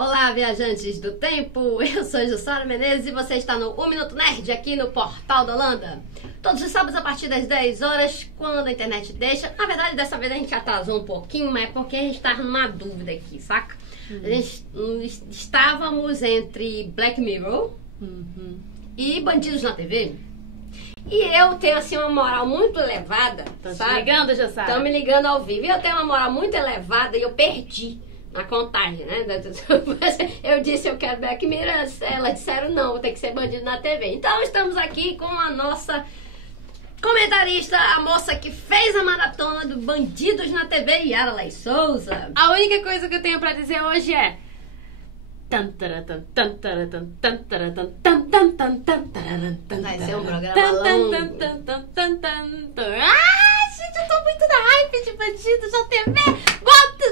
Olá, viajantes do tempo, eu sou Jussara Menezes e você está no 1 Minuto Nerd aqui no Portal da Holanda. Todos os sábados a partir das 10 horas, quando a internet deixa. Na verdade, dessa vez a gente atrasou um pouquinho, mas é porque a gente estava numa dúvida aqui, saca? A gente estávamos entre Black Mirror e Bandidos na TV. E eu tenho, assim, uma moral muito elevada, Tô sabe? te ligando, Jussara? Estão me ligando ao vivo. E eu tenho uma moral muito elevada e eu perdi na contagem, né? Eu disse, eu quero Black Mirror. Elas disseram, não, vou ter que ser Bandido na TV. Então, estamos aqui com a nossa comentarista, a moça que fez a maratona do Bandidos na TV, Yara Leigh Souza. A única coisa que eu tenho pra dizer hoje é... Vai ser um programa longo. Gente, eu tô muito na hype de Bandidos na TV.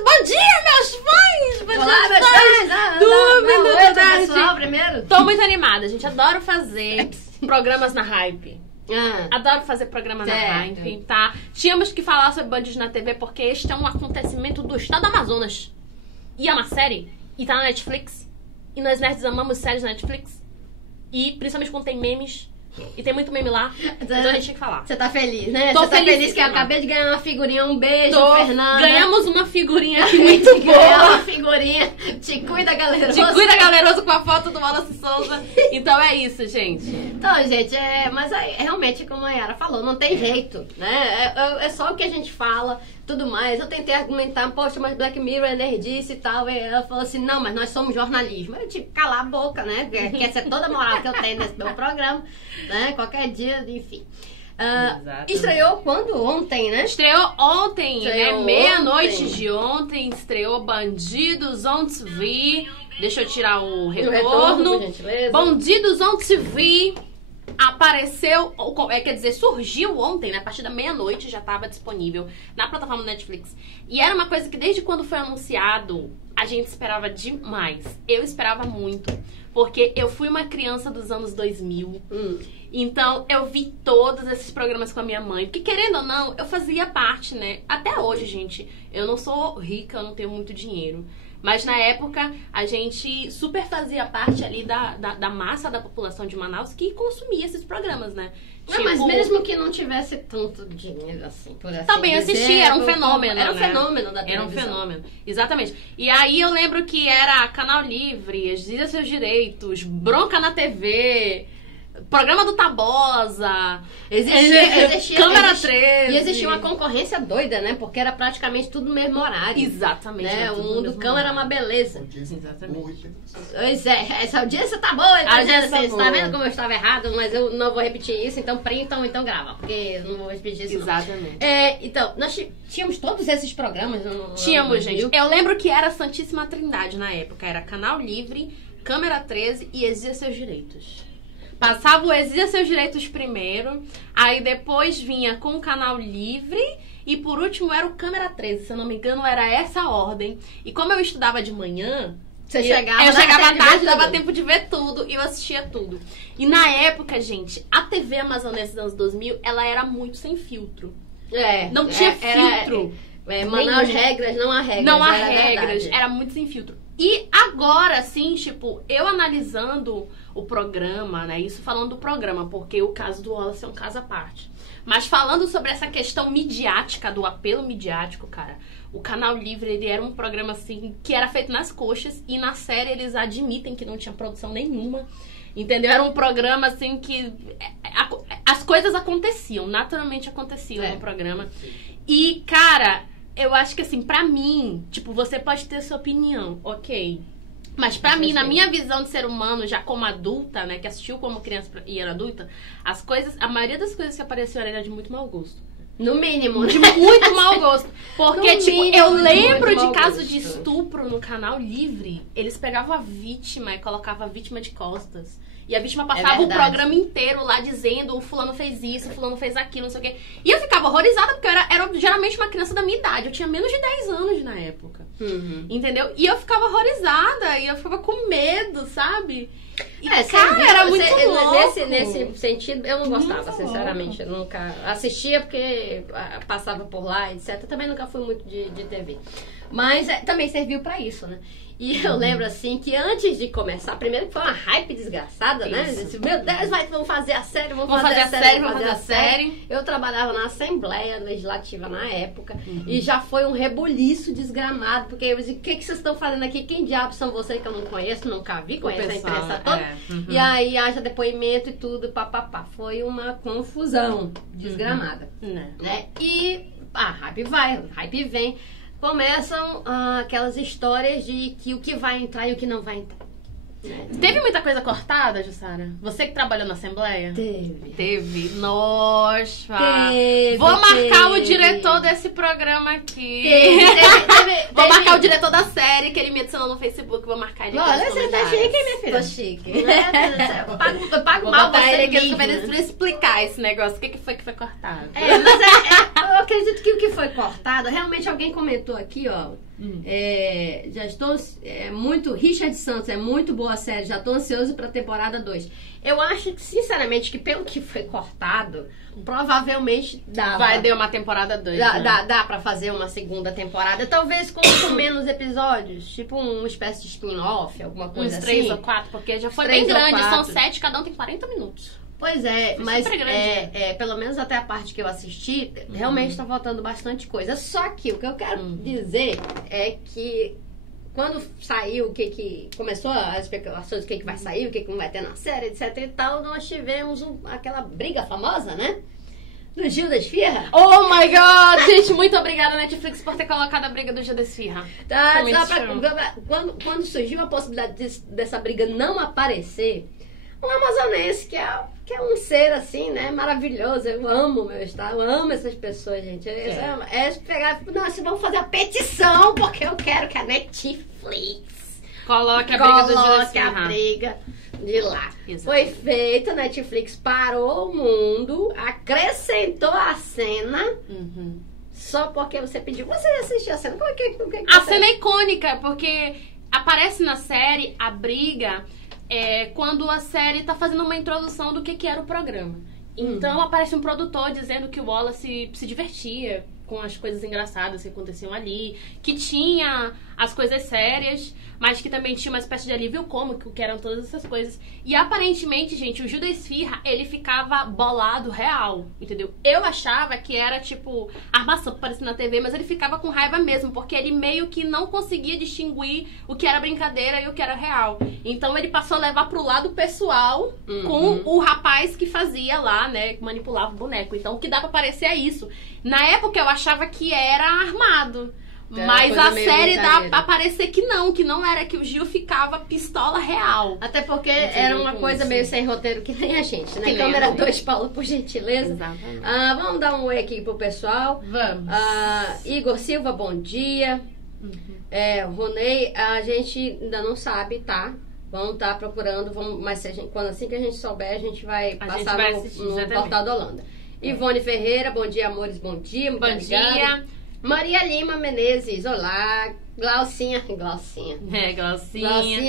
Bom dia, meus fãs! Olá, meus fãs! Oi, pessoal, primeiro. Tô muito animada, gente. Adoro fazer programas na hype. Adoro fazer programa na hype, tá? Tínhamos que falar sobre Bandidos na TV porque este é um acontecimento do estado do Amazonas. E é uma série. E tá na Netflix. E nós nerds amamos séries na Netflix. E principalmente quando tem memes. E tem muito meme lá. Então a gente tinha que falar. Você tá feliz, né? Tô Você tá feliz felicíssima. que eu acabei de ganhar uma figurinha. Um beijo, Tô. Fernanda. Ganhamos uma figurinha aqui Muito muito boa. boa. Uma figurinha. Te cuida, galeroso. Te cuida, galeroso, com a foto do Wallace Souza. Então é isso, gente. Então, gente, mas aí, realmente, como a Yara falou, não tem jeito, né? É só o que a gente fala, tudo mais. Eu tentei argumentar, poxa, mas Black Mirror é nerdice e tal. E ela falou assim, não, mas nós somos jornalismo. Eu tive que calar a boca, né? Quer ser toda a moral que eu tenho nesse meu programa, né? Qualquer dia, enfim. Estreou quando? Ontem, né? Estreou ontem, Estreou né? Meia-noite ontem. de ontem, estreou Bandidos on TV. Deixa eu tirar o retorno, retorno. por gentileza. Bandidos on TV apareceu, quer dizer, surgiu ontem, né? A partir da meia-noite já estava disponível na plataforma Netflix. E era uma coisa que desde quando foi anunciado, a gente esperava demais. Eu esperava muito, porque eu fui uma criança dos anos 2000. Então, eu vi todos esses programas com a minha mãe. Porque, querendo ou não, eu fazia parte, né? Até hoje, gente, eu não sou rica, eu não tenho muito dinheiro. Mas, na época, a gente super fazia parte ali da massa da população de Manaus que consumia esses programas, né? Não, mas mesmo que não tivesse tanto dinheiro assim, por assim também dizer, assistia, era um fenômeno, Era um né? fenômeno da televisão. Era um fenômeno, exatamente. E aí eu lembro que era Canal Livre, Exija Seus Direitos, Bronca na TV, Programa do Tabosa, Existia Câmera 13. E existia uma concorrência doida, né? Porque era praticamente tudo no mesmo horário. Exatamente. Né? era O tudo mundo mesmo cão era horário. uma beleza. Exatamente. Pois é, essa audiência tá boa, A audiência tá você boa. tá vendo como eu estava errado, mas eu não vou repetir isso, então printam, então grava, porque eu não vou repetir isso não. Exatamente. Então, nós tínhamos todos esses programas no Tínhamos, gente. Rio. Eu lembro que era Santíssima Trindade na época. Era Canal Livre, Câmera 13 e Exija Seus Direitos. Passava o Exija Seus Direitos primeiro, aí depois vinha com o Canal Livre e por último era o Câmera 13, se eu não me engano era essa a ordem. E como eu estudava de manhã, Você eu chegava chegava à tarde, tudo. dava tempo de ver tudo e eu assistia tudo. E na época, gente, a TV amazonense dos anos 2000, ela era muito sem filtro. Não tinha filtro. Manaus nenhum. regras, não há regras. Não há era regras, verdade. era muito sem filtro. E agora, assim, tipo, eu analisando o programa, né? Isso falando do programa, porque o caso do Wallace é um caso à parte. Mas falando sobre essa questão midiática, do apelo midiático, cara, o Canal Livre, ele era um programa, assim, que era feito nas coxas. E na série eles admitem que não tinha produção nenhuma. Entendeu? Era um programa, assim, que as coisas aconteciam, naturalmente aconteciam no programa. E, cara, eu acho que, assim, pra mim, tipo, você pode ter sua opinião, ok. Mas pra mim, na minha visão de ser humano, já como adulta, né, que assistiu como criança e era adulta, a maioria das coisas que apareciam era de muito mau gosto. No mínimo. De muito mau gosto. Porque, No tipo, mínimo, eu de lembro muito de mau caso gosto. de estupro no Canal Livre, eles pegavam a vítima e colocavam a vítima de costas. E a vítima passava o verdade. programa inteiro lá dizendo o fulano fez isso, o fulano fez aquilo, não sei o quê. E eu ficava horrorizada, porque eu era geralmente uma criança da minha idade. Eu tinha menos de 10 anos na época. Entendeu? E eu ficava horrorizada, e eu ficava com medo, sabe? E, cara, era muito louco. Nesse sentido, eu não gostava, Muito sinceramente. Eu nunca assistia porque passava por lá, etc. Eu também nunca fui muito de TV. Mas também serviu pra isso, né? E eu lembro assim que antes de começar, primeiro que foi uma hype desgraçada, né? Eu disse, meu Deus, vamos fazer a série, vamos fazer a série. Eu trabalhava na Assembleia Legislativa na época e já foi um rebuliço desgramado, porque eu disse, o que vocês estão fazendo aqui? Quem diabos são vocês que eu não conheço, nunca vi, conheço a imprensa toda. E aí haja depoimento e tudo, papapá. Foi uma confusão desgramada. Né? E a hype vai, a hype vem. Começam aquelas histórias de que o que vai entrar e o que não vai entrar. Teve muita coisa cortada, Jussara? Você que trabalhou na Assembleia? Teve. Nossa! Vou marcar o diretor desse programa aqui. Vou marcar o diretor da série, que ele me adicionou no Facebook. Vou marcar ele aqui. Olha, você tá chique, hein, minha filha? Tô chique. Eu pago mal você ele aqui pra explicar esse negócio. O que foi cortado? Mas eu acredito que o que foi cortado, realmente alguém comentou aqui, ó. Já estou muito. Richard Santos, é muito boa a série, já estou ansioso para a temporada 2. Eu acho que, sinceramente, que pelo que foi cortado, provavelmente vai ter uma temporada 2. Dá pra fazer uma segunda temporada, talvez com menos episódios, tipo uma espécie de spin-off, alguma coisa uns assim. 3 ou 4, porque já foi bem grande, são 7, cada um tem 40 minutos. Pois é, mas pelo menos até a parte que eu assisti, realmente tá faltando bastante coisa. Só que o que eu quero dizer é que quando saiu, começou as especulações do que vai sair, o que não vai ter na série, etc e tal, nós tivemos aquela briga famosa, né? Do Gil da Esfirra. Oh my God! Gente, muito obrigada, Netflix, por ter colocado a briga do Gil da Esfirra. Quando surgiu a possibilidade dessa briga não aparecer, um amazonense que é um ser assim, né, maravilhoso. Eu amo meu estado, eu amo essas pessoas, gente. Pegar, nossa, vamos fazer a petição, porque eu quero que a Netflix coloque a briga do Gil da Esfirra. a briga de lá. Exatamente. Foi feito, a Netflix parou o mundo, acrescentou a cena. Só porque você pediu. Você assistiu a cena? A cena é icônica, porque aparece na série a briga quando a série tá fazendo uma introdução do que era o programa. Então aparece um produtor dizendo que o Wallace se divertia com as coisas engraçadas que aconteciam ali, que tinha as coisas sérias, mas que também tinha uma espécie de alívio cômico, que eram todas essas coisas. E aparentemente, gente, o Gil da Esfirra, ele ficava bolado real, entendeu? Eu achava que era tipo armação que aparecia na TV, mas ele ficava com raiva mesmo, porque ele meio que não conseguia distinguir o que era brincadeira e o que era real. Então ele passou a levar pro lado pessoal com o rapaz que fazia lá, né, que manipulava o boneco. Então o que dá pra parecer é isso. Na época eu achava que era armado. Mas a série dá pra parecer que não era, que o Gil ficava pistola real. Até porque era uma coisa meio sem roteiro, que nem a gente, né? Câmera 2, Paulo, por gentileza. Exatamente. Vamos dar um oi aqui pro pessoal. Vamos. Igor Silva, bom dia. Ronei, a gente ainda não sabe, tá? Vamos estar procurando, mas assim que a gente souber, a gente vai passar no Portal da Holanda. Ivone Ferreira, bom dia, amores, bom dia. Muito bom dia. Maria Lima Menezes, olá. Glaucinha. Glaucinha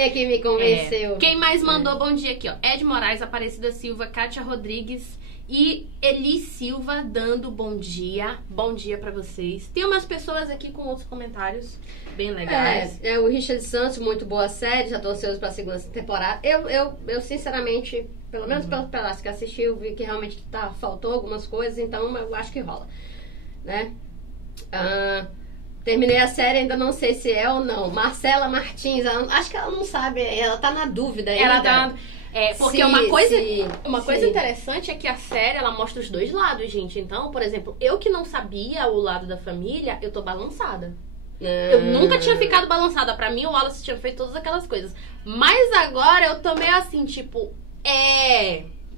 que me convenceu. Quem mais mandou bom dia aqui, ó? Ed Moraes, Aparecida Silva, Kátia Rodrigues e Eli Silva dando bom dia. Bom dia pra vocês. Tem umas pessoas aqui com outros comentários bem legais. O Richard Santos, muito boa série, já tô ansioso pra segunda temporada. Eu sinceramente, pelo menos pelos pedaços que assisti, eu vi que realmente faltou algumas coisas, então eu acho que rola, né? Terminei a série, ainda não sei se é ou não. Marcela Martins, acho que ela não sabe, ela tá na dúvida ainda. Ela tá... porque uma coisa interessante é que a série, ela mostra os dois lados, gente. Então, por exemplo, eu que não sabia o lado da família, eu tô balançada. Eu nunca tinha ficado balançada. Pra mim, o Wallace tinha feito todas aquelas coisas. Mas agora eu tô meio assim, tipo...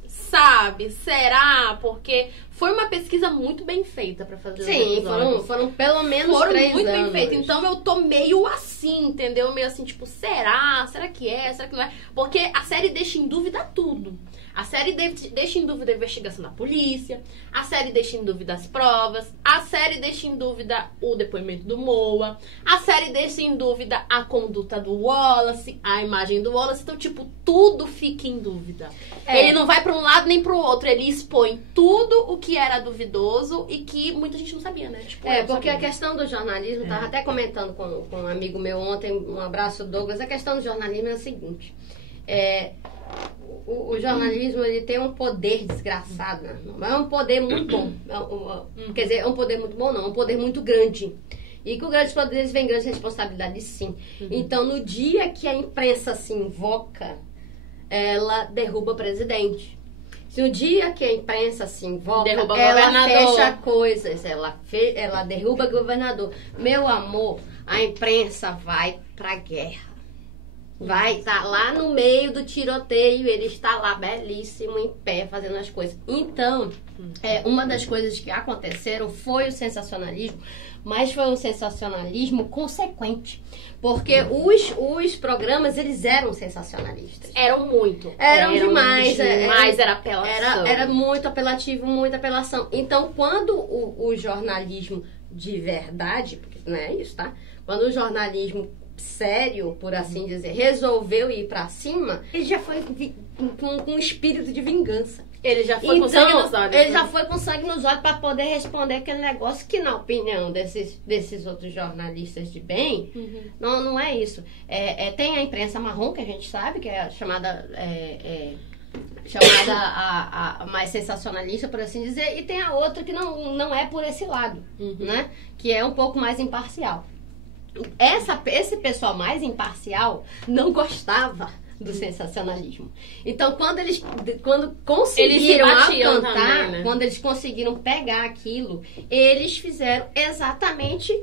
Sabe? Será? Porque foi uma pesquisa muito bem feita pra fazer. Sim, foram pelo menos 3 anos. Muito bem feita. Então eu tô meio assim, entendeu? Meio assim, tipo, será? Será que é? Será que não é? Porque a série deixa em dúvida tudo. A série deixa em dúvida a investigação da polícia, a série deixa em dúvida as provas, a série deixa em dúvida o depoimento do Moa, a série deixa em dúvida a conduta do Wallace, a imagem do Wallace. Então, tipo, tudo fica em dúvida. Ele não vai pra um lado nem pro outro, ele expõe tudo o que era duvidoso e que muita gente não sabia, né? Tipo, porque a questão do jornalismo, tava até comentando com um amigo meu ontem, um abraço, Douglas, a questão do jornalismo é a seguinte, o jornalismo, ele tem um poder desgraçado, né? É um poder muito bom, quer dizer, é um poder muito bom não, é um poder muito grande. E com grandes poderes vem grandes responsabilidades, sim. Então, no dia que a imprensa se invoca, ela derruba o presidente. Se o dia que a imprensa se invoca, derruba ela fecha coisas, ela derruba o governador. Meu amor, a imprensa vai pra guerra. Vai estar lá no meio do tiroteio, ele está lá belíssimo, em pé, fazendo as coisas. Então, uma das coisas que aconteceram foi o sensacionalismo, mas foi um sensacionalismo consequente. Porque os programas, eles eram sensacionalistas. Eram muito. Eram demais. Era apelação. Era muito apelativo, muita apelação. Então, quando o jornalismo de verdade, porque não é isso, tá? Quando o jornalismo sério, por assim dizer, resolveu ir pra cima, ele já foi com um espírito de vingança. Ele já foi com sangue nos olhos. Ele já foi com sangue nos olhos para poder responder aquele negócio que, na opinião desses outros jornalistas de bem, não é isso. Tem a imprensa marrom, que a gente sabe, que é a chamada a mais sensacionalista, por assim dizer, e tem a outra que não é por esse lado, né? Que é um pouco mais imparcial. Esse pessoal mais imparcial não gostava do sensacionalismo. Então, quando conseguiram alcançar, também, né? Quando eles conseguiram pegar aquilo, eles fizeram exatamente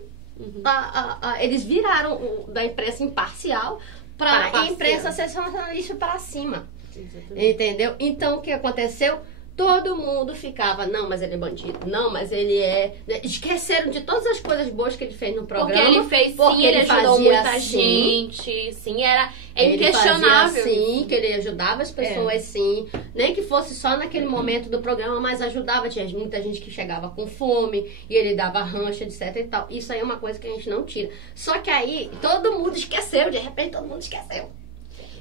eles viraram da imprensa imparcial para a imprensa sensacionalista para cima. Exatamente. Entendeu? Então, o que aconteceu? Todo mundo ficava, não, mas ele é bandido, não, mas ele é... Esqueceram de todas as coisas boas que ele fez no programa. Porque ele fez, sim, ele ajudou muita gente, sim, é inquestionável. Sim, que ele ajudava as pessoas, sim. Nem que fosse só naquele momento do programa, mas ajudava. Tinha muita gente que chegava com fome, e ele dava rancha, etc e tal. Isso aí é uma coisa que a gente não tira. Só que aí, todo mundo esqueceu, de repente todo mundo esqueceu.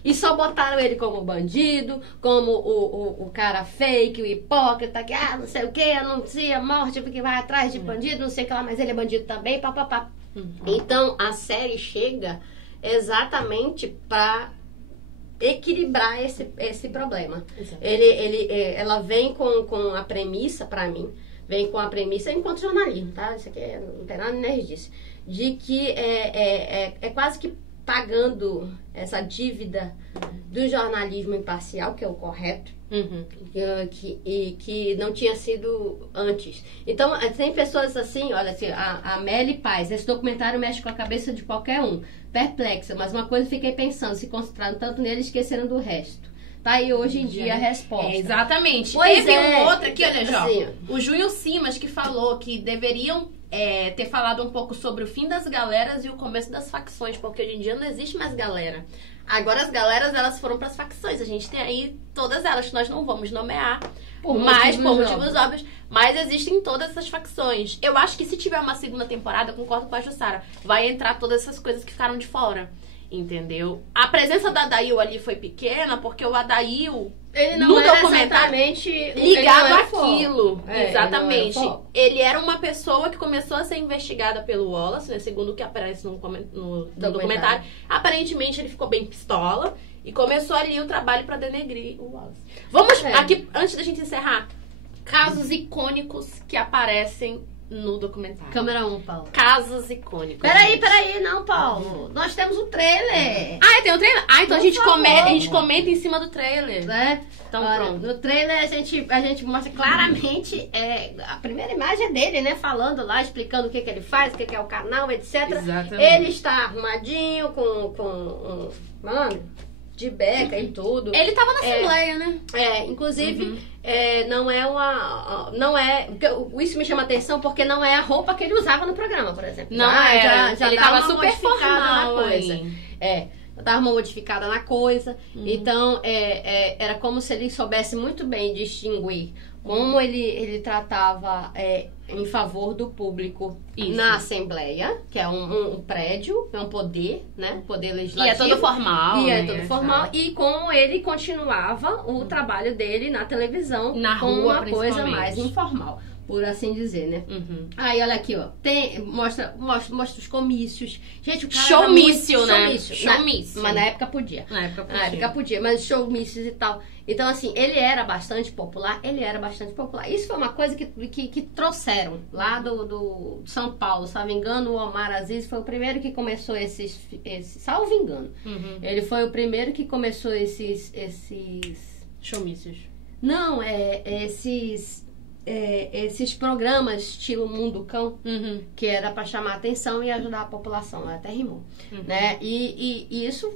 E só botaram ele como bandido, como o cara fake, o hipócrita, que não sei o que, anuncia morte porque vai atrás de bandido, não sei o que lá, mas ele é bandido também, papapá. Então, a série chega exatamente para equilibrar esse problema. Ela vem com a premissa, para mim, vem com a premissa, enquanto jornalismo, tá? Isso aqui não tem nada de nerdice, de que é quase que pagando essa dívida do jornalismo imparcial, que é o correto, que não tinha sido antes. Então, tem pessoas assim, olha assim, a Meli Paz, esse documentário mexe com a cabeça de qualquer um, perplexa, mas uma coisa eu fiquei pensando, se concentraram tanto nele, esqueceram do resto. Tá aí hoje em dia a resposta. Exatamente. Pois Teve um outro aqui, olha, Jó, assim, o Júnior Simas, que falou que deveriam ter falado um pouco sobre o fim das galeras e o começo das facções, porque hoje em dia não existe mais galera. Agora as galeras, elas foram para as facções. A gente tem aí todas elas, que nós não vamos nomear, por motivos óbvios, mas existem todas essas facções. Eu acho que se tiver uma segunda temporada, eu concordo com a Jussara, vai entrar todas essas coisas que ficaram de fora. Entendeu? A presença do Adail ali foi pequena, porque o Adail, ele não no era documentário, exatamente ligado àquilo. Exatamente. Ele era uma pessoa que começou a ser investigada pelo Wallace, né? Segundo o que aparece no documentário. Aparentemente, ele ficou bem pistola e começou ali o trabalho para denegrir o Wallace. Vamos aqui, antes da gente encerrar, casos icônicos que aparecem no documentário. Câmera 1, Paulo. Casos icônicos. Peraí, não, Paulo. Nós temos o trailer. Tem o trailer? Então a gente comenta em cima do trailer. Então pronto. No trailer a gente mostra claramente a primeira imagem é dele, né? Falando lá, explicando o que ele faz, o que é o canal, etc. Exatamente. Ele está arrumadinho com de beca e tudo. Ele tava na Assembleia, né? Inclusive, não é... Isso me chama atenção porque não é a roupa que ele usava no programa, por exemplo. Não era. Já ele dá tava uma super modificada formal na coisa. dava uma modificada na coisa. Então, era como se ele soubesse muito bem distinguir como ele tratava em favor do público na Assembleia, que é um prédio, é um poder, né? Poder legislativo. E é todo formal. E é todo formal. E como ele continuava o trabalho dele na televisão, na com rua, uma coisa mais informal, por assim dizer, né? Aí, olha aqui, ó. Mostra os comícios. Gente, o cara showmício, né? Showmício. Mas na época podia. Na época podia. Mas showmícios e tal. Então, assim, ele era bastante popular. Isso foi uma coisa que trouxeram lá do São Paulo, salvo engano. O Omar Aziz foi o primeiro que começou esses salvo engano. Ele foi o primeiro que começou esses showmícios. Não, esses programas estilo Mundo Cão, que era para chamar a atenção e ajudar a população, até rimou, né? E isso,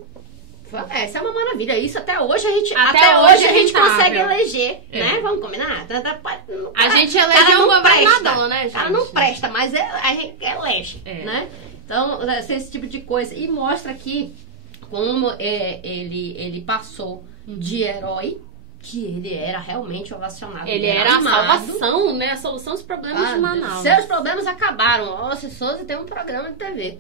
essa é uma maravilha. Isso até hoje a gente consegue eleger, né? Vamos combinar? A gente elegeu um governador, né, gente? O cara não presta, mas a gente elege, né? Então, esse tipo de coisa. E mostra aqui como ele passou de herói, que ele era realmente ovacionado. Ele era a salvação, né? A solução dos problemas de Manaus. Seus problemas acabaram. Wallace Souza tem um programa de TV.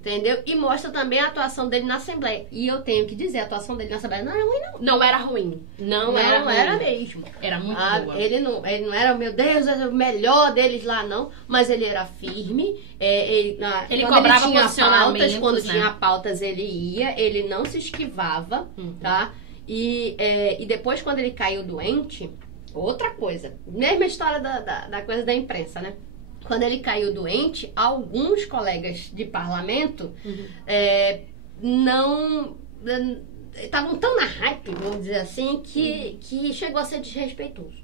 Entendeu? E mostra também a atuação dele na Assembleia. E eu tenho que dizer, a atuação dele na Assembleia não era ruim, não. Não era ruim. Não era mesmo. Era muito boa. Ele não era, meu Deus, o melhor deles lá, não. Mas ele era firme. Ele cobrava posicionamentos, quando né? tinha pautas, ele ia. Ele não se esquivava, tá? E depois, quando ele caiu doente, outra coisa. Mesma história da coisa da imprensa, né? Quando ele caiu doente, alguns colegas de parlamento não... estavam tão na hype, vamos dizer assim, que chegou a ser desrespeitoso.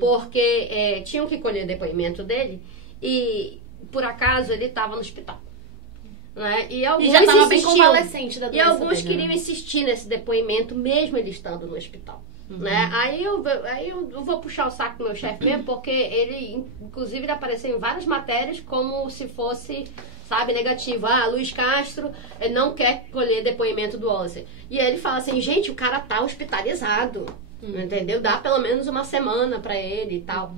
Porque tinham que colher depoimento dele e, por acaso, ele estava no hospital. Né? E já estava bem convalescente da doença. E alguns dele, queriam né? insistir nesse depoimento, mesmo ele estando no hospital. Né? Aí eu vou puxar o saco do meu chefe mesmo, porque ele, inclusive, ele apareceu em várias matérias como se fosse, sabe, negativo. Luiz Castro não quer colher depoimento do Wallace. E aí ele fala assim, gente, o cara tá hospitalizado, entendeu? Dá pelo menos uma semana pra ele e tal.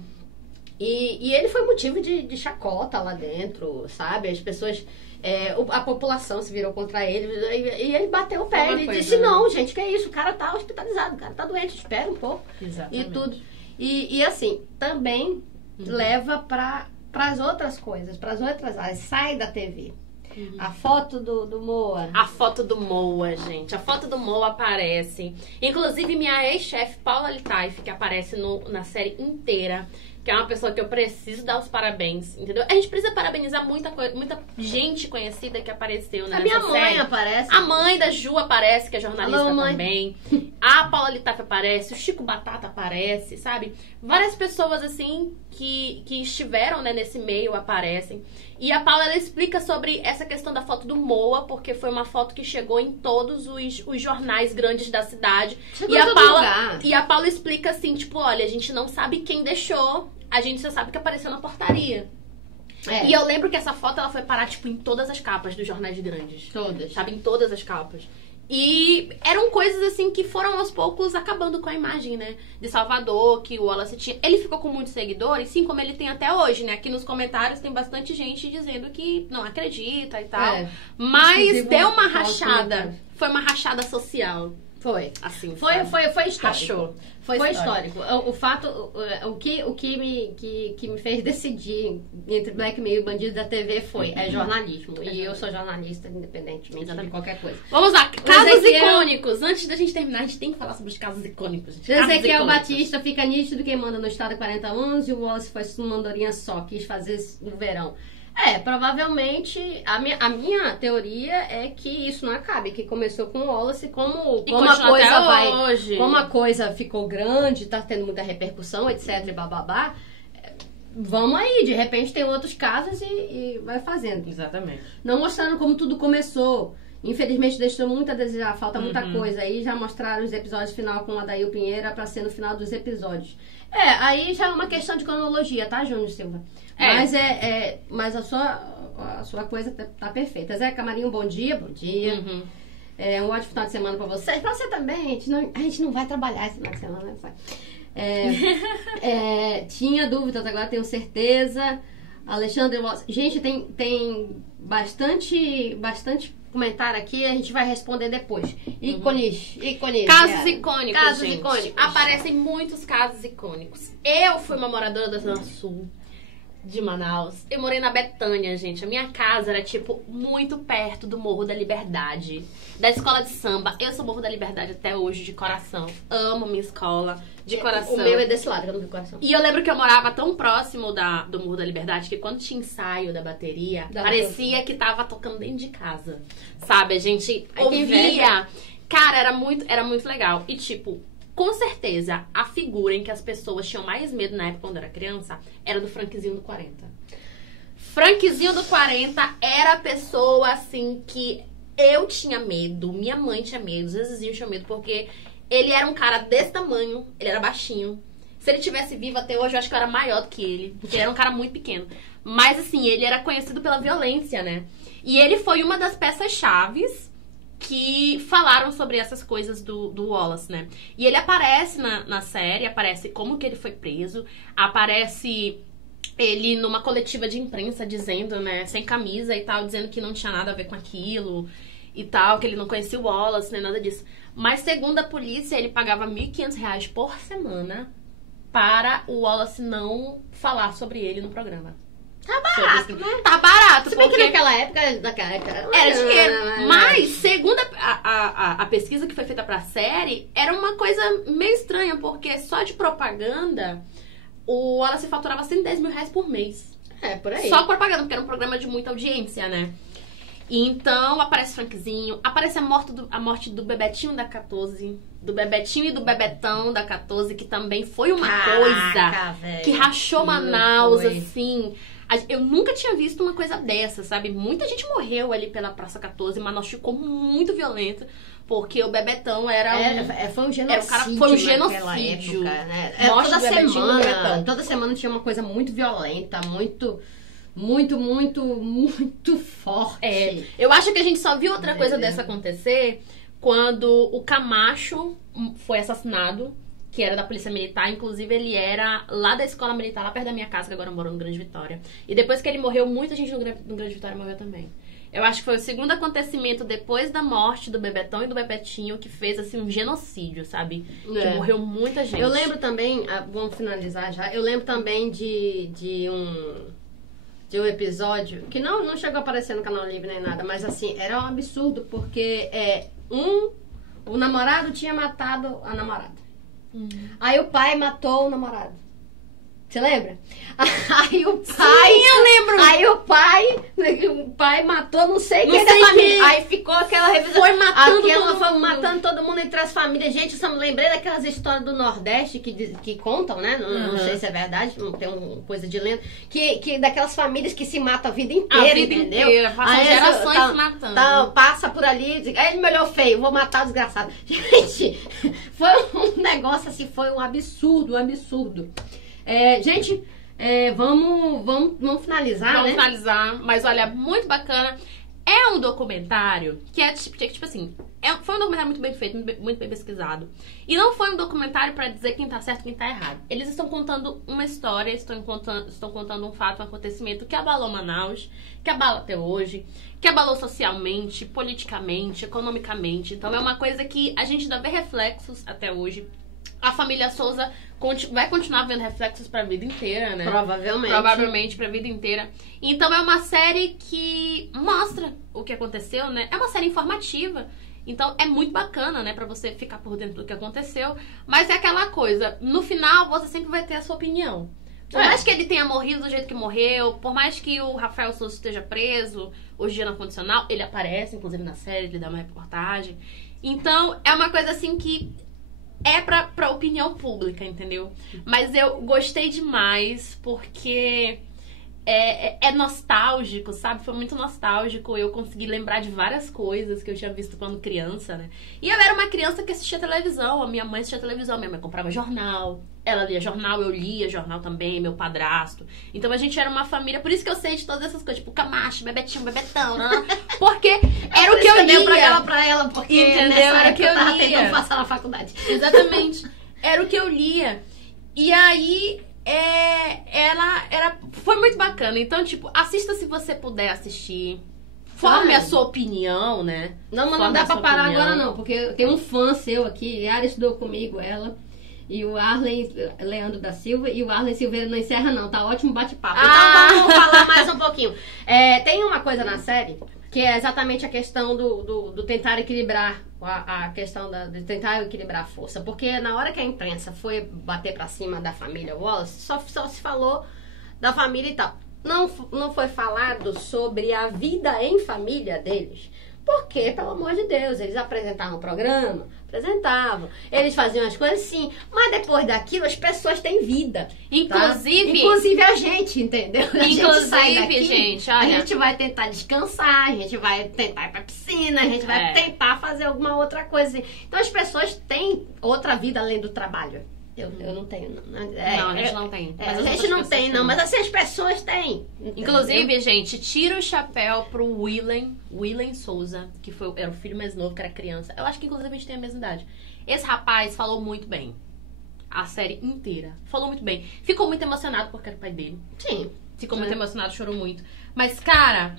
E ele foi motivo de chacota lá dentro, sabe? As pessoas... a população se virou contra ele e ele bateu o pé. Ele disse, não, gente, que é isso? O cara tá hospitalizado, o cara tá doente, espera um pouco. Exatamente. E tudo. E assim, também leva para as outras coisas, para as outras áreas. Sai da TV. A foto do Moa. A foto do Moa, gente. A foto do Moa aparece. Inclusive, minha ex-chefe, Paula Litaif, que aparece na série inteira, que é uma pessoa que eu preciso dar os parabéns, entendeu? A gente precisa parabenizar muita gente conhecida que apareceu nessa série. A minha mãe aparece. A mãe da Ju aparece, que é jornalista. Alô, mãe. Também. A Paula Litaif aparece, o Chico Batata aparece, sabe? Várias pessoas, assim, que estiveram, né, nesse meio aparecem. E a Paula, ela explica sobre essa questão da foto do Moa, porque foi uma foto que chegou em todos os jornais grandes da cidade. E a Paula explica assim, tipo, olha, a gente não sabe quem deixou, a gente só sabe que apareceu na portaria. E eu lembro que essa foto, ela foi parar, tipo, em todas as capas dos jornais grandes. Todas. Sabe, em todas as capas. E eram coisas, assim, que foram aos poucos acabando com a imagem, né? De Salvador, que o Wallace tinha. Ele ficou com muitos seguidores, sim, como ele tem até hoje, né? Aqui nos comentários tem bastante gente dizendo que não acredita e tal. Mas deu uma rachada. Foi uma rachada social. Foi. Assim, foi histórico. Rachou. Foi histórico. O fato, o que me fez decidir entre Blackmail e Bandido da TV foi jornalismo. E eu sou jornalista, independentemente de qualquer coisa. Vamos lá, casos icônicos. Antes da gente terminar, a gente tem que falar sobre os casos icônicos. Ezequiel Batista, fica nítido quem manda no estado 40 anos e o Wallace foi uma andorinha só, quis fazer no verão. Provavelmente, a minha teoria é que isso não acabe, que começou com o Wallace, como a coisa ficou grande, tá tendo muita repercussão, etc, e bababá, vamos aí, de repente tem outros casos e vai fazendo. Exatamente. Não mostrando como tudo começou. Infelizmente deixou muito a desejar, falta muita coisa. Aí já mostraram os episódios final com o Adail Pinheiro pra ser no final dos episódios. Aí já é uma questão de cronologia, tá, Júnior Silva? Mas a sua coisa tá perfeita. Zé Camarinho, bom dia. Bom dia. Um ótimo final de semana pra vocês. Pra você também. A gente não vai trabalhar esse final de semana, né? Tinha dúvidas, agora tenho certeza. Alexandre, gente, tem bastante comentário aqui, a gente vai responder depois. Ícones. Casos icônicos, Casos gente. icônicos. Aparecem muitos casos icônicos. Eu fui uma moradora da Zona Sul de Manaus. Eu morei na Betânia, gente. A minha casa era, tipo, muito perto do Morro da Liberdade, da escola de samba. Eu sou Morro da Liberdade até hoje, de coração. Amo minha escola, de coração. O meu é desse lado, que eu não vi coração. E eu lembro que eu morava tão próximo do Morro da Liberdade que quando tinha ensaio da bateria, parecia que tava tocando dentro de casa. Sabe? A gente ouvia. Cara, era muito legal. E, tipo, com certeza, a figura em que as pessoas tinham mais medo na época, quando eu era criança, era do Frankzinho do 40. Frankzinho do 40 era a pessoa, assim, que eu tinha medo, minha mãe tinha medo, os vizinhos tinham medo, porque ele era um cara desse tamanho, ele era baixinho. Se ele tivesse vivo até hoje, eu acho que eu era maior do que ele, porque ele era um cara muito pequeno. Mas, assim, ele era conhecido pela violência, né? E ele foi uma das peças-chaves que falaram sobre essas coisas do Wallace, né? E ele aparece na série, aparece como que ele foi preso, aparece ele numa coletiva de imprensa dizendo, né, sem camisa e tal, dizendo que não tinha nada a ver com aquilo e tal, que ele não conhecia o Wallace, nem nada disso. Mas segundo a polícia, ele pagava R$1.500 por semana para o Wallace não falar sobre ele no programa. Tá barato, né? Tá barato, Se bem porque que naquela época era dinheiro. Mas, segundo a pesquisa que foi feita pra série, era uma coisa meio estranha, porque só de propaganda, o Wallace faturava R$110 mil por mês. Por aí. Só propaganda, porque era um programa de muita audiência, né? E então, aparece Frankzinho, aparece a morte do Bebetinho da 14, do Bebetinho e do Bebetão da 14, que também foi uma coisa que rachou Manaus, assim. Eu nunca tinha visto uma coisa dessa, sabe? Muita gente morreu ali pela Praça 14, Manaus ficou muito violento, porque o Bebetão era foi um genocídio. Foi um genocídio. Época, né? Toda semana tinha uma coisa muito violenta, muito forte. Eu acho que a gente só viu outra coisa dessa acontecer quando o Camacho foi assassinado, que era da Polícia Militar. Inclusive, ele era lá da Escola Militar, lá perto da minha casa, que agora eu moro no Grande Vitória. E depois que ele morreu, muita gente no Grande Vitória morreu também. Eu acho que foi o segundo acontecimento depois da morte do Bebetão e do Bebetinho que fez, assim, um genocídio, sabe? Que morreu muita gente. Eu lembro também, vamos finalizar já, eu lembro também de um episódio que não chegou a aparecer no Canal Livre nem nada, mas assim, era um absurdo, porque o namorado tinha matado a namorada. Aí o pai matou o namorado. Você lembra? Aí o pai... Sim, eu lembro! Aí o pai matou não sei quem da família. Aí ficou aquela revisão. Foi matando todo mundo. Foi matando todo mundo entre as famílias. Gente, eu só me lembrei daquelas histórias do Nordeste que contam, né? Não sei se é verdade, não tem uma coisa de lenda. Que daquelas famílias que se matam a vida inteira, entendeu? Passam gerações se matando. Passa por ali, diz, ele me olhou feio, vou matar o desgraçado. Gente, foi um negócio assim, foi um absurdo. Gente, vamos finalizar, Vamos né? finalizar, mas olha, muito bacana. É um documentário que é tipo assim, foi um documentário muito bem feito, muito bem pesquisado. E não foi um documentário pra dizer quem tá certo e quem tá errado. Eles estão contando uma história, estão contando um fato, um acontecimento que abalou Manaus, que abala até hoje, que abalou socialmente, politicamente, economicamente. Então é uma coisa que a gente ainda vê reflexos até hoje. A família Souza vai continuar vendo reflexos pra vida inteira, né? Provavelmente pra vida inteira. Então é uma série que mostra o que aconteceu, né? É uma série informativa. Então é muito bacana, né? Pra você ficar por dentro do que aconteceu. Mas é aquela coisa, no final você sempre vai ter a sua opinião. Por mais que ele tenha morrido do jeito que morreu, por mais que o Rafael Souza esteja preso, hoje em dia na condicional, ele aparece, inclusive na série, ele dá uma reportagem. Então é uma coisa assim que é pra opinião pública, entendeu? Mas eu gostei demais porque é nostálgico, sabe? Foi muito nostálgico. Eu consegui lembrar de várias coisas que eu tinha visto quando criança, né? E eu era uma criança que assistia televisão. A minha mãe assistia televisão. Minha mãe comprava jornal. Ela lia jornal, eu lia jornal também, meu padrasto. Então a gente era uma família. Por isso que eu sei de todas essas coisas. Tipo, Camacho, Bebetinho, Bebetão. Né? Porque era o que eu lia. Pra ela, porque entendeu? Era o que eu tava lia. tentando passar na faculdade. Exatamente. Era o que eu lia. E aí... foi muito bacana. Então, tipo, assista se você puder assistir. Forme a sua opinião, né? Não, mas não dá pra parar agora não, porque tem um fã seu aqui, Yara estudou comigo, ela, e o Arlen Leandro da Silva, e o Arlen Silveira não encerra não, tá ótimo bate-papo. Então vamos falar mais um pouquinho. Tem uma coisa na série, que é exatamente a questão do tentar equilibrar, a questão de tentar equilibrar a força. Porque na hora que a imprensa foi bater pra cima da família Wallace, só se falou da família e tal. Não foi falado sobre a vida em família deles. Porque, pelo amor de Deus, eles apresentavam o programa, eles faziam as coisas sim, mas depois daquilo as pessoas têm vida. Inclusive a gente, entendeu? A gente sai daqui, gente, olha, a gente vai tentar descansar, a gente vai tentar ir pra piscina, a gente vai tentar fazer alguma outra coisa. Então as pessoas têm outra vida além do trabalho. Eu não tenho, não. Não, a gente não tem. A gente não tem, não. Mas assim, as pessoas têm. Entendeu? Inclusive, gente, tira o chapéu pro Willen Souza, que era o filho mais novo, que era criança. Eu acho que, inclusive, a gente tem a mesma idade. Esse rapaz falou muito bem. A série inteira. Falou muito bem. Ficou muito emocionado porque era o pai dele. Sim. Ficou muito emocionado, chorou muito. Mas, cara,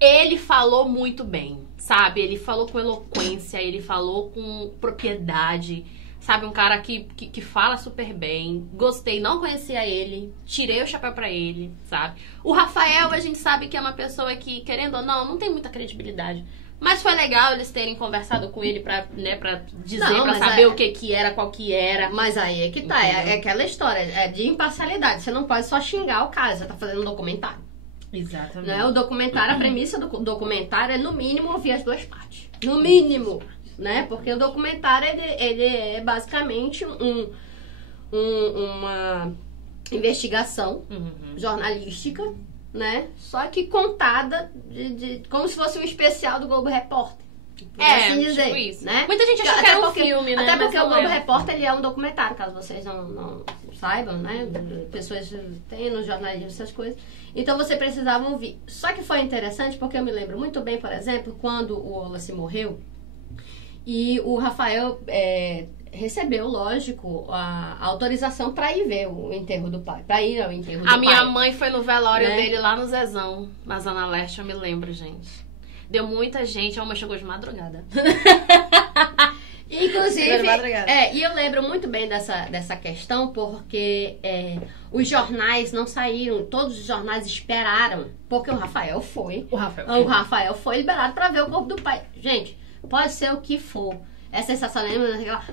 ele falou muito bem, sabe? Ele falou com eloquência, ele falou com propriedade. Sabe, um cara que fala super bem. Gostei, não conhecia ele. Tirei o chapéu pra ele, sabe? O Rafael, a gente sabe que é uma pessoa que, querendo ou não tem muita credibilidade. Mas foi legal eles terem conversado com ele pra dizer, pra saber o que era, qual que era. Mas aí é que tá, é aquela história, é de imparcialidade. Você não pode só xingar o cara, você tá fazendo um documentário. Exatamente. Né? O documentário, a premissa do documentário é, no mínimo, ouvir as duas partes. No mínimo. Né? Porque o documentário ele é basicamente uma investigação jornalística, né? Só que contada como se fosse um especial do Globo Repórter. Assim dizer, tipo isso. Né? Muita gente acha que era um filme, né? Até porque o Globo Repórter ele é um documentário, caso vocês não saibam, né? Pessoas têm no jornalismo essas coisas. Então você precisava ouvir. Só que foi interessante porque eu me lembro muito bem, por exemplo, quando o Wallace morreu. E o Rafael recebeu, lógico, a autorização para ir ver o enterro do pai. Para ir ao enterro do pai. A minha mãe foi no velório dele lá no Zezão, na Zona Leste, eu me lembro, gente. Deu muita gente, a mãe chegou de madrugada. Inclusive, e eu lembro muito bem dessa questão, porque os jornais não saíram, todos os jornais esperaram, porque o Rafael foi. O Rafael foi liberado para ver o corpo do pai. Gente, pode ser o que for. É sensacionalismo,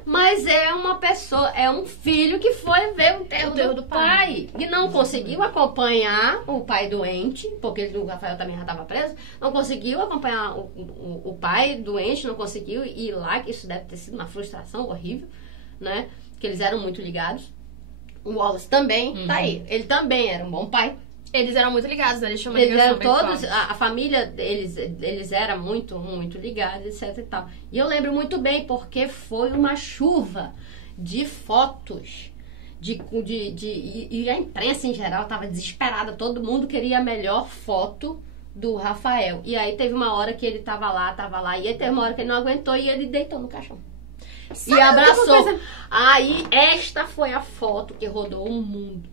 mas é uma pessoa, é um filho que foi ver o enterro do pai. E não conseguiu acompanhar o pai doente, porque o Rafael também já estava preso. Não conseguiu acompanhar o pai doente, não conseguiu ir lá, que isso deve ter sido uma frustração horrível, né? Que eles eram muito ligados. O Wallace também, tá aí. Ele também era um bom pai. Eles eram muito ligados, né? Eles eram todos, a família eles eram muito, muito ligados, etc e tal. E eu lembro muito bem, porque foi uma chuva de fotos, e a imprensa em geral estava desesperada, todo mundo queria a melhor foto do Rafael. E aí teve uma hora que ele tava lá, e aí teve uma hora que ele não aguentou e ele deitou no caixão. E abraçou. Aí esta foi a foto que rodou o mundo.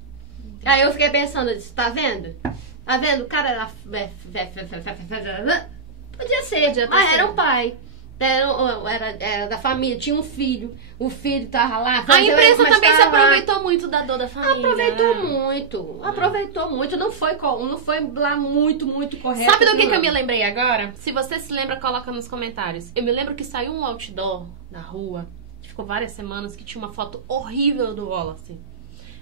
Aí eu fiquei pensando, eu disse, tá vendo? Tá vendo? O cara era... Podia ser, mas era um pai. Era da família, tinha um filho. O filho tava lá. A imprensa também se aproveitou muito da dor da família. Aproveitou muito. Não foi lá muito correto. Sabe do que eu me lembrei agora? Se você se lembra, coloca nos comentários. Eu me lembro que saiu um outdoor na rua, que ficou várias semanas, que tinha uma foto horrível do Wallace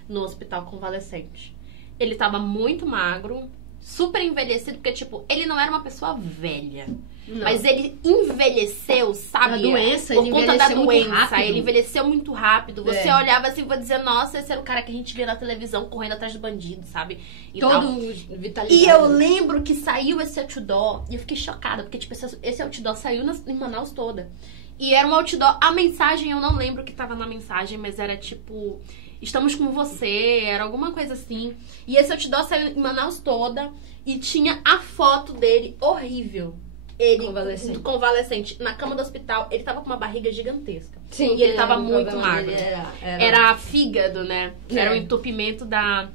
no hospital convalescente. Ele tava muito magro, super envelhecido, porque, tipo, ele não era uma pessoa velha. Não. Mas ele envelheceu, sabe? A doença, por ele conta da envelheceu muito doença. rápido. Ele envelheceu muito rápido. Você É. olhava assim e vai dizer, nossa, esse era o cara que a gente via na televisão correndo atrás do bandido, sabe? E tal. Todo vitalizado. E eu lembro que saiu esse outdoor e eu fiquei chocada, porque, tipo, esse outdoor saiu em Manaus toda. E era um outdoor, a mensagem, eu não lembro o que tava na mensagem, mas era tipo, estamos com você, era alguma coisa assim. E esse outdoor saiu em Manaus toda e tinha a foto dele horrível. Ele, convalescente, na cama do hospital, ele tava com uma barriga gigantesca. Sim, e ele tava muito magro. Era fígado, né? É. Era um entupimento da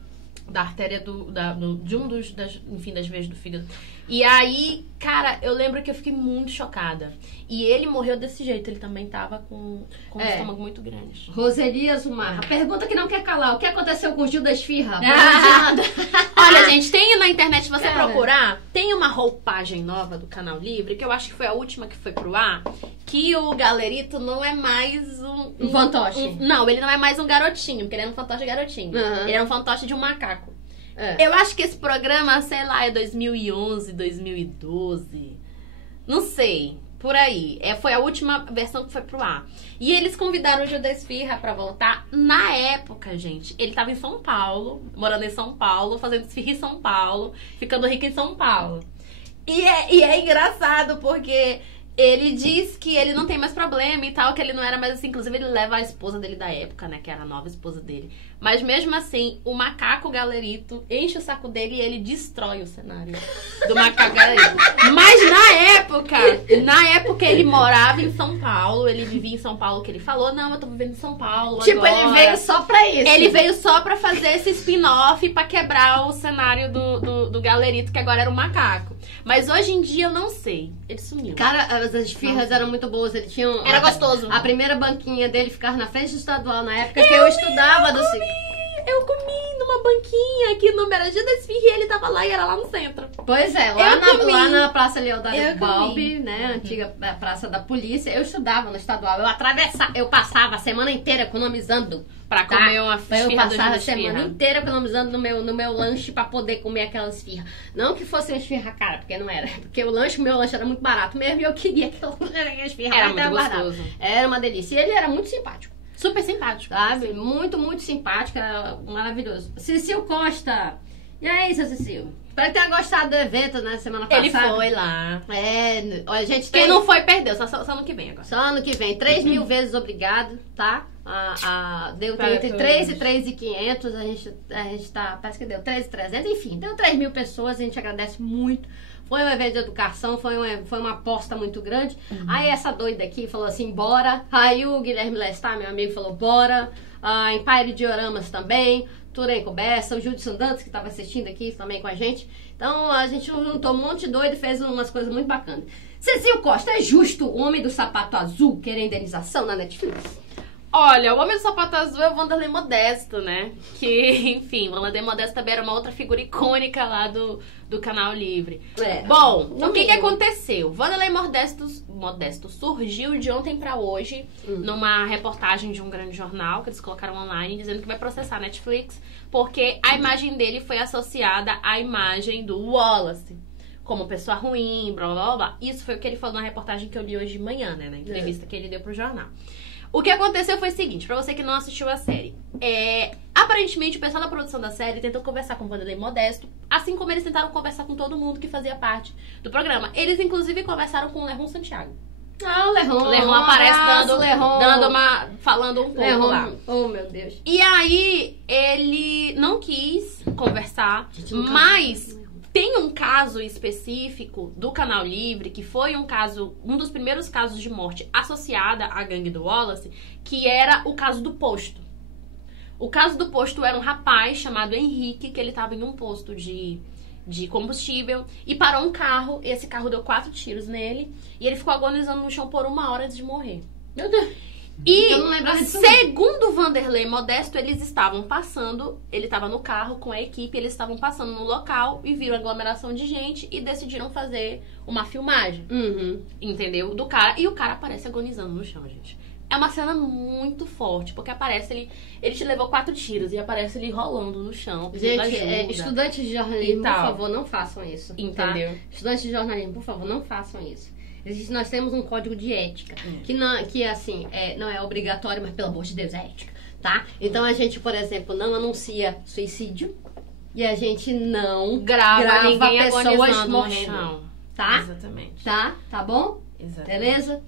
artéria de um das veias do fígado. E aí, cara, eu lembro que eu fiquei muito chocada. E ele morreu desse jeito, ele também tava com um estômago muito grande. Roseli Azumar. A pergunta que não quer calar. O que aconteceu com o Gil da Esfirra? Olha, gente, tem na internet, se você Cara. procurar, tem uma roupagem nova do Canal Livre, que eu acho que foi a última que foi pro ar, que o Galerito não é mais Um fantoche. não, ele não é mais um garotinho, porque ele era um fantoche garotinho. Uhum. Ele era um fantoche de um macaco. É. Eu acho que esse programa, sei lá, é 2011, 2012. Não sei. Por aí. Foi a última versão que foi pro ar. E eles convidaram o Gil da Esfirra pra voltar. Na época, gente, ele tava em São Paulo, morando em São Paulo, fazendo esfirra em São Paulo, ficando rico em São Paulo. E é engraçado, porque ele diz que ele não tem mais problema e tal, que ele não era mais assim. Inclusive, ele leva a esposa dele da época, né? Que era a nova esposa dele. Mas mesmo assim, o macaco Galerito enche o saco dele e ele destrói o cenário do macaco Galerito. Mas na época ele morava em São Paulo, ele vivia em São Paulo, que ele falou, não, eu tô vivendo em São Paulo Tipo, agora. ele veio só pra isso. Ele veio só pra fazer esse spin-off pra quebrar o cenário do Galerito, que agora era um macaco. Mas hoje em dia eu não sei. Ele sumiu. Cara, as esfirras eram muito boas. Ele tinha Era gostoso. A primeira banquinha dele ficava na frente do estadual na época que eu estudava do Eu comi numa banquinha que o nome era Gil da Esfirra e ele tava lá e era lá no centro. Pois é, lá na Praça Leodário Balbi, né? Antiga Praça da Polícia. Eu estudava no estadual. Eu passava a semana inteira economizando. Pra comer uma Eu esfirra do Gil passava da a semana Esfirra. inteira economizando no meu lanche pra poder comer aquela esfirra. Não que fosse uma esfirra cara, porque não era. Porque o meu lanche era muito barato mesmo e eu queria aquela esfirra. Era até muito barato. gostoso. Era uma delícia. E ele era muito simpático. Super simpático. Sabe? Muito, muito simpática, maravilhoso. Cecil Costa. E aí, seu Cecil? Espero que tenha gostado do evento na semana passada. Ele foi lá. Olha, gente, Quem não foi, perdeu. Só ano que vem agora. só ano que vem. 3 mil vezes obrigado, tá? Deu Para entre todos. 3 e 3.500. A gente tá. Parece que deu 3.300. Enfim, deu 3 mil pessoas. A gente agradece muito. Foi um evento de educação, foi uma aposta muito grande. Aí essa doida aqui falou assim, bora. Aí o Guilherme Lestar, meu amigo, falou, bora. Empire Dioramas também. Turenco Bessa, o Judson Dantas, que estava assistindo aqui também com a gente. Então a gente juntou um monte de doido e fez umas coisas muito bacanas. Cecil Costa, é justo o homem do sapato azul querer indenização na Netflix? Olha, o Homem do Sapato Azul é o Wanderlei Modesto, né? Que, enfim, o Wanderlei Modesto também era uma outra figura icônica lá do Canal Livre. Bom, o que aconteceu? O Wanderlei Modesto surgiu de ontem pra hoje numa reportagem de um grande jornal que eles colocaram online dizendo que vai processar a Netflix porque a imagem dele foi associada à imagem do Wallace. Como pessoa ruim, blá, blá, blá. Isso foi o que ele falou na reportagem que eu li hoje de manhã, né? Na entrevista que ele deu pro jornal. O que aconteceu foi o seguinte, pra você que não assistiu a série. Aparentemente, o pessoal da produção da série tentou conversar com o Wanderlei Modesto, assim como eles tentaram conversar com todo mundo que fazia parte do programa. Eles, inclusive, conversaram com o Lerron Santiago. Ah, o Lerron. Lerron aparece Lerron. falando um pouco Lerron. lá. Oh, meu Deus. E aí, ele não quis conversar, mas tem um caso específico do Canal Livre, que foi um dos primeiros casos de morte associada à gangue do Wallace, que era o caso do posto. O caso do posto era um rapaz chamado Henrique, que ele estava em um posto de combustível e parou um carro, esse carro deu 4 tiros nele e ele ficou agonizando no chão por 1 hora antes de morrer. Meu Deus. E, Eu não lembrava disso. segundo o Wanderlei Modesto, eles estavam passando, ele estava no carro com a equipe, eles estavam passando no local e viram aglomeração de gente e decidiram fazer uma filmagem, entendeu? Do cara, e o cara aparece agonizando no chão, gente. É uma cena muito forte, porque aparece ele te levou 4 tiros e aparece ele rolando no chão. Gente, estudantes de jornalismo, por favor, não façam isso. Entendeu? Tá? Estudantes de jornalismo, por favor, não façam isso. Nós temos um código de ética, que assim, não é obrigatório, mas pelo amor de Deus, é ética, tá? Então a gente, por exemplo, não anuncia suicídio e a gente não grava ninguém pessoas morrendo, no chão. Tá? Exatamente. Tá bom? Exatamente. Beleza?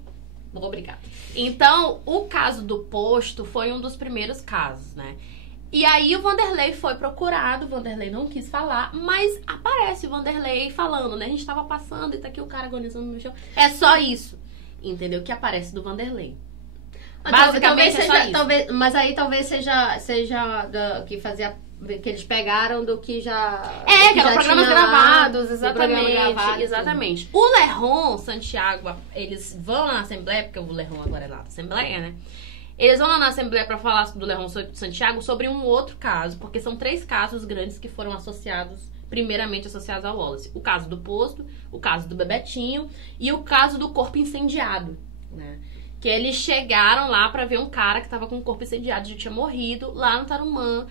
Obrigada. Então, o caso do posto foi um dos primeiros casos, né? E aí o Vanderlei foi procurado, o Vanderlei não quis falar, mas aparece o Vanderlei falando, né? A gente tava passando e tá aqui o cara agonizando no chão. É só isso, entendeu? Que aparece do Vanderlei. Basicamente mas aí talvez seja que fazia... que eles pegaram do que já... que eram programas gravados, exatamente. Exatamente. O Lerron Santiago, eles vão na Assembleia, porque o Lerron agora é lá da Assembleia, né? Eles vão lá na Assembleia pra falar do Lerron Santiago sobre um outro caso, porque são 3 casos grandes que foram primeiramente associados ao Wallace. O caso do posto, o caso do Bebetinho e o caso do corpo incendiado, né? Que eles chegaram lá pra ver um cara que tava com o corpo incendiado, já tinha morrido, lá no Tarumã.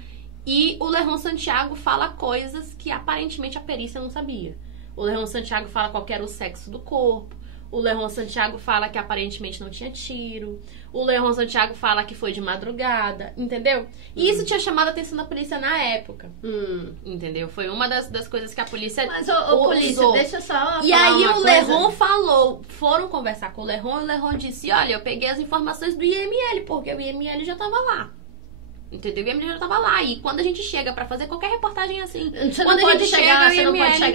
E o Lerron Santiago fala coisas que aparentemente a perícia não sabia. O Lerron Santiago fala qual era o sexo do corpo. O Lerron Santiago fala que aparentemente não tinha tiro. O Lerron Santiago fala que foi de madrugada, entendeu? E isso tinha chamado a atenção da polícia na época. Entendeu? Foi uma das coisas que a polícia Mas, polícia, deixa só E aí o Lerron falou, foram conversar com o Lerron disse, olha, eu peguei as informações do IML, porque o IML já tava lá. Entendeu? O IML já tava lá. E quando a gente chega pra fazer qualquer reportagem assim... Você não pode chegar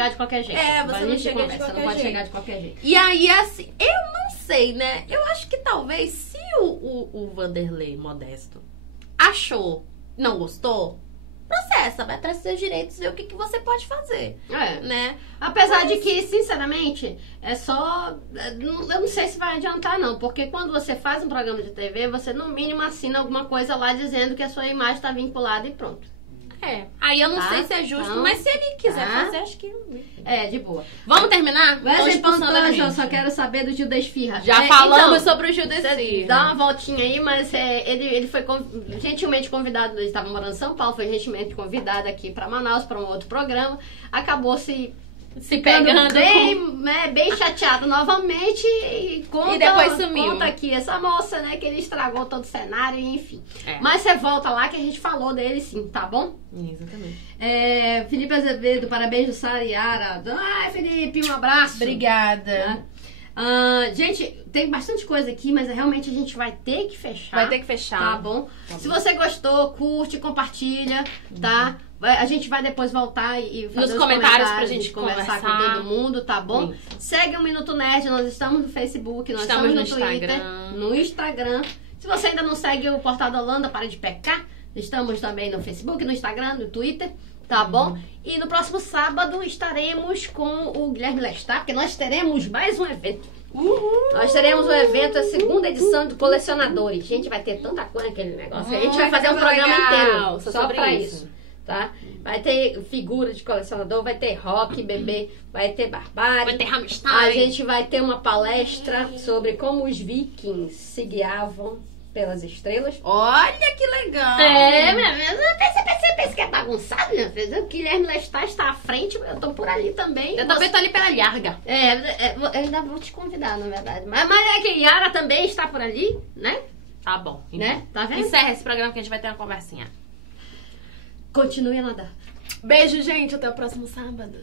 de qualquer jeito. Você não pode chegar de qualquer jeito. E aí, assim, eu não sei, né? Eu acho que talvez se o Vanderlei Modesto achou, não gostou, processa, vai atrás dos seus direitos, ver o que você pode fazer. Né? Apesar de que, sinceramente, é só... Eu não sei se vai adiantar, não. Porque quando você faz um programa de TV, você no mínimo assina alguma coisa lá dizendo que a sua imagem está vinculada e pronto. Aí eu não sei se é justo, mas se ele quiser fazer, acho que... de boa. Vamos terminar? Eu só quero saber do Gil da Esfirra. Já falamos sobre o Gil da Esfirra. Dá uma voltinha aí, mas ele foi gentilmente convidado, ele estava morando em São Paulo, foi gentilmente convidado aqui para Manaus, para um outro programa. Acabou se pegando bem chateado novamente e depois sumiu. Conta aqui essa moça, né, que ele estragou todo o cenário, enfim. Mas você volta lá que a gente falou dele sim, tá bom? Exatamente. Felipe Azevedo, parabéns do Sariara. Ai, Felipe, um abraço. Obrigada. Gente, tem bastante coisa aqui, mas realmente a gente vai ter que fechar. Tá bom? Se você gostou, curte, compartilha, tá? A gente vai depois voltar e fazer nos comentários pra gente conversar com todo mundo, tá bom? Segue o Minuto Nerd, nós estamos no Facebook, nós estamos no Twitter, no Instagram. Se você ainda não segue o Portal da Holanda, para de pecar. Estamos também no Facebook, no Instagram, no Twitter, tá bom? E no próximo sábado estaremos com o Guilherme Lestar, porque nós teremos mais um evento. Nós teremos um evento, a 2ª edição do Colecionadores. Gente, vai ter tanta coisa naquele negócio. A gente vai fazer um programa inteiro só pra isso. Tá? Vai ter figura de colecionador, vai ter rock, bebê, vai ter barbárie. Vai ter Rammstein. A gente vai ter uma palestra sobre como os vikings se guiavam pelas estrelas. Olha que legal! Você pensa que é bagunçado, meu filho? O Guilherme Lestar está à frente, eu tô por ali também. Eu também tô ali pela Yarga. Eu ainda vou te convidar, na verdade. Mas é que Yara também está por ali, né? Tá bom. Então. Né? Tá vendo? Encerra esse programa que a gente vai ter uma conversinha. Continue a nadar. Beijo, gente. Até o próximo sábado.